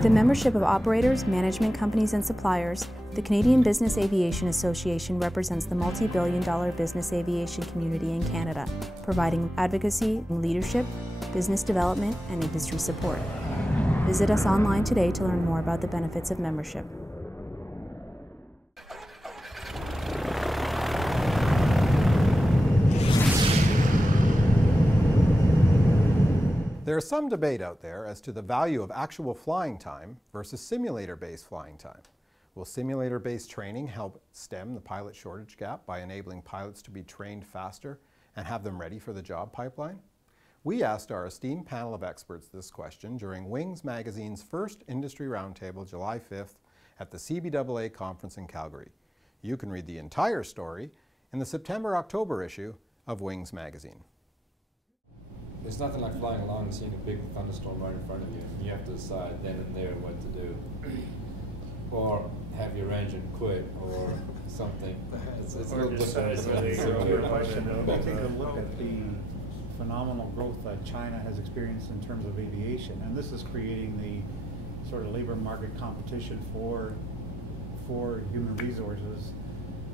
With a membership of operators, management companies, and suppliers, the Canadian Business Aviation Association represents the multi-billion-dollar business aviation community in Canada, providing advocacy, leadership, business development, and industry support. Visit us online today to learn more about the benefits of membership. There is some debate out there as to the value of actual flying time versus simulator-based flying time. Will simulator-based training help stem the pilot shortage gap by enabling pilots to be trained faster and have them ready for the job pipeline? We asked our esteemed panel of experts this question during Wings Magazine's first industry roundtable July 5th at the CBAA conference in Calgary. You can read the entire story in the September-October issue of Wings Magazine. There's nothing like flying along and seeing a big thunderstorm right in front of you. You have to decide then and there what to do. Or have your engine quit or something. It's a little different. To your question, take a look at the phenomenal growth that China has experienced in terms of aviation. And this is creating the sort of labor market competition for human resources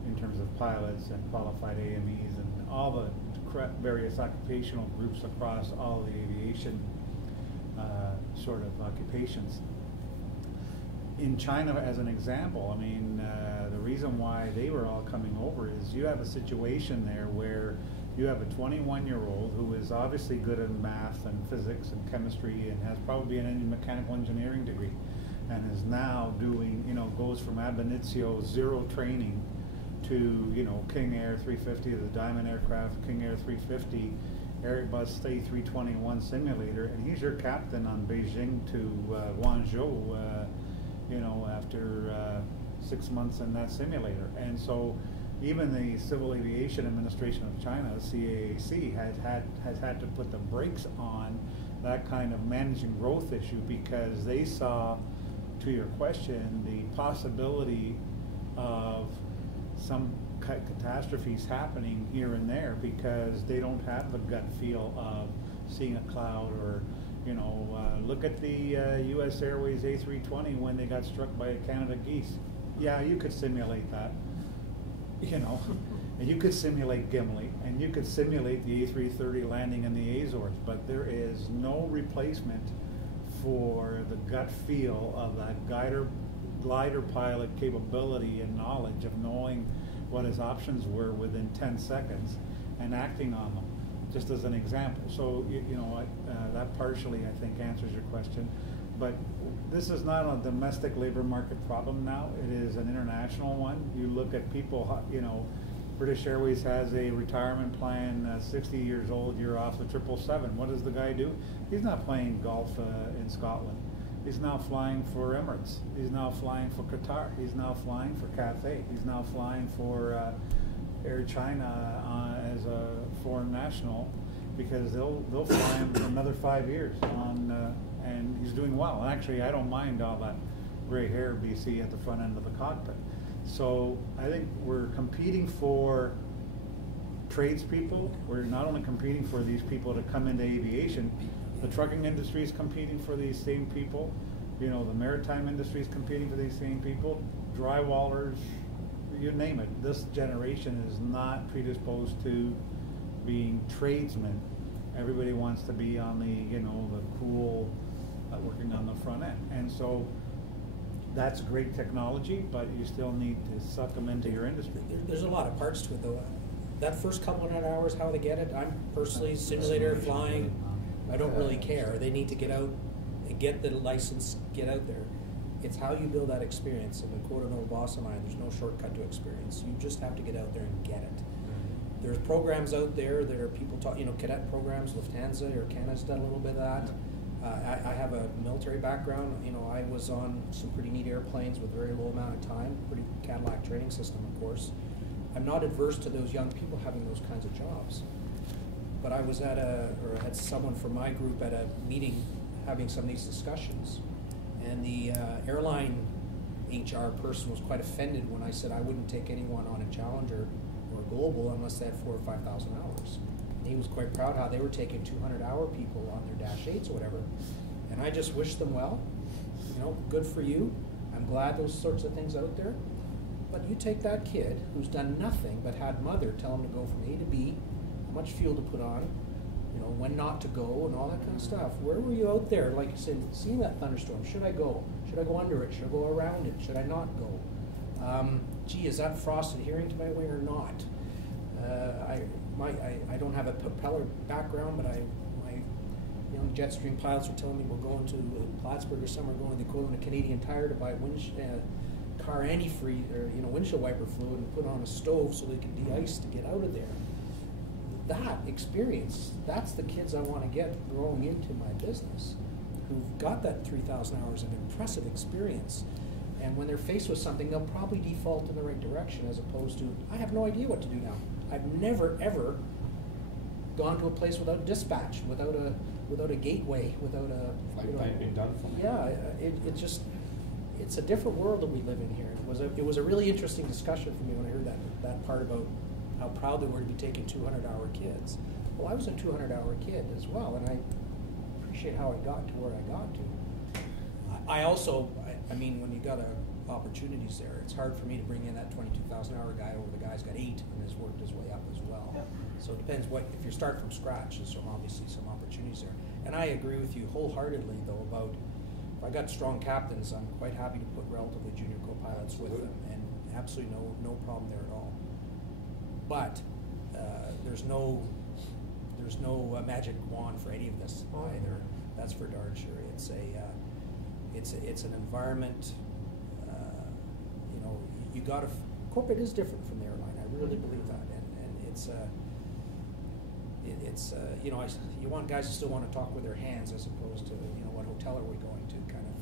in terms of pilots and qualified AMEs and all the various occupational groups across all the aviation sort of occupations. In China, as an example, I mean, the reason why they were all coming over is you have a situation there where you have a 21-year-old who is obviously good in math and physics and chemistry and has probably an mechanical engineering degree and is now doing, goes from ab initio zero training to, King Air 350, the Diamond aircraft, King Air 350, Airbus A321 simulator, and he's your captain on Beijing to Guangzhou, after 6 months in that simulator. And so even the Civil Aviation Administration of China, CAAC, has had to put the brakes on that kind of managing growth issue because they saw, to your question, the possibility of some catastrophes happening here and there because they don't have the gut feel of seeing a cloud or, look at the U.S. Airways A320 when they got struck by a Canada geese. Yeah, you could simulate that, and you could simulate Gimli, and you could simulate the A330 landing in the Azores, but there is no replacement for the gut feel of that glider pilot capability and knowledge of knowing what his options were within 10 seconds and acting on them, just as an example. So, that partially, I think, answers your question. But this is not a domestic labor market problem now. It is an international one. You look at people, British Airways has a retirement plan, 60 years old, you're off the 777. What does the guy do? He's not playing golf in Scotland. He's now flying for Emirates. He's now flying for Qatar. He's now flying for Cathay. He's now flying for Air China as a foreign national because they'll fly him for another 5 years and he's doing well. And actually, I don't mind all that gray hair BC at the front end of the cockpit. So I think we're competing for tradespeople. We're not only competing for these people to come into aviation. The trucking industry is competing for these same people. The maritime industry is competing for these same people. Drywallers, you name it. This generation is not predisposed to being tradesmen. Everybody wants to be on the cool, working on the front end. And so that's great technology, but you still need to suck them into your industry. There's a lot of parts to it, though. That first couple of hours, how they get it, I'm personally simulator flying. I don't really care. They need to get out and get the license, get out there. It's how you build that experience. And to quote an old boss of mine, there's no shortcut to experience. You just have to get out there and get it. There's programs out there that are people talk, cadet programs. Lufthansa or Canada's done a little bit of that. I have a military background. I was on some pretty neat airplanes with very low amount of time, pretty Cadillac training system, of course. I'm not adverse to those young people having those kinds of jobs. But I was had someone from my group at a meeting having some of these discussions, and the airline HR person was quite offended when I said I wouldn't take anyone on a Challenger or a Global unless they had 4,000 or 5,000 hours. And he was quite proud how they were taking 200-hour people on their Dash 8s or whatever. And I just wish them well. You know, good for you. I'm glad those sorts of things out there. But you take that kid who's done nothing but had mother tell him to go from A to B, how much fuel to put on, you know, when not to go, and all that kind of stuff. Where were you out there, like you said, seeing that thunderstorm? Should I go? Should I go under it? Should I go around it? Should I not go? Gee, is that frost adhering to my wing or not? I don't have a propeller background, but my young Jetstream pilots were telling me we're going to Plattsburgh or somewhere, going to the equivalent of Canadian Tire to buy car antifreeze or windshield wiper fluid and put on a stove so they can de-ice to get out of there. That experience, that's the kids I want to get growing into my business, who've got that 3,000 hours of impressive experience. And when they're faced with something, they'll probably default in the right direction, as opposed to, I have no idea what to do now. I've never, ever gone to a place without dispatch, without a gateway, without a... Like piping done for me. Yeah, it's a different world that we live in here. It was a really interesting discussion for me when I heard that part about how proud they were to be taking 200-hour kids. Well, I was a 200-hour kid as well, and I appreciate how I got to where I got to. I mean, when you got opportunities there, it's hard for me to bring in that 22,000-hour guy over the guy's got 8 and has worked his way up as well. Yep. So it depends if you start from scratch, there's obviously some opportunities there. And I agree with you wholeheartedly, though, about if I got strong captains, I'm quite happy to put relatively junior co-pilots with them, and absolutely no problem there at all. But there's no magic wand for any of this either. That's for darn sure. It's an environment. You got to. Corporate is different from the airline. I really believe that, and you want guys to still want to talk with their hands as opposed to what hotel are we going to kind of